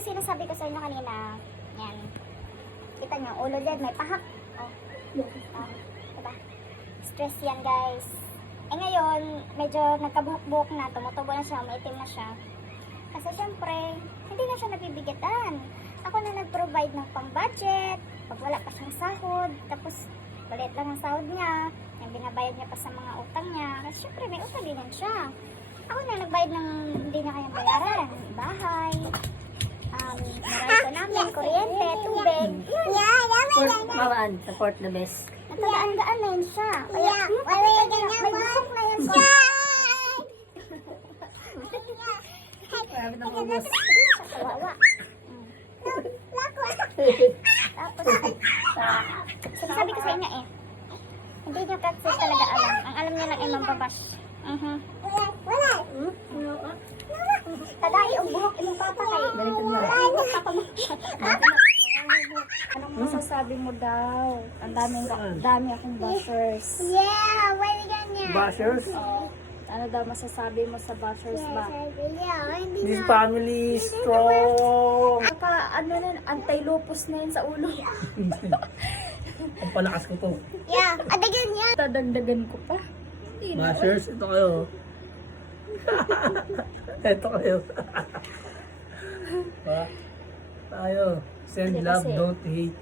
yung sinasabi ko sa inyo kanina. Yan. Kita nyo, ulo dyan, may pahak. Oh. Diba? Stress yan, guys. Eh ngayon, medyo nagkabuhok-buhok na, tumutubo na siya, maitim na siya. Kasi syempre, hindi na siya nabibigatan. Ako na nag-provide ng pang-budget, pag wala pa siyang sahod, tapos balit lang ang sahod niya, yung binabayad niya pa sa mga utang niya. Kasi syempre, may utang din yan siya. Ako na nagbayad ng hindi niya kayang bayaran, bahay, marami ko namin, kuryente, tubig. Support the best. Natagaan-gaan na yun siya. Kaya, may busok na yan siya. Marami ng ubos. Kawawa. Tapos, sinasabi ko sa inyo eh, hindi niya kasi talaga alam. Ang alam niya lang ay mambabash. Tagay ang buhok imong papa kay. Anong masasabi mo daw? Ang dami akong bashers. Yeah, why ganyan? Bashers? Ano daw masasabi mo sa bashers ba? This family is strong. Ano na, anti-lupus na yun sa ulo. Ang palakas ko to. Yeah, adagan yan. Tadagdagan ko pa. Bashers, ito kayo. Ito kayo. Tayo. Send Hindi love, kasi- don't hate.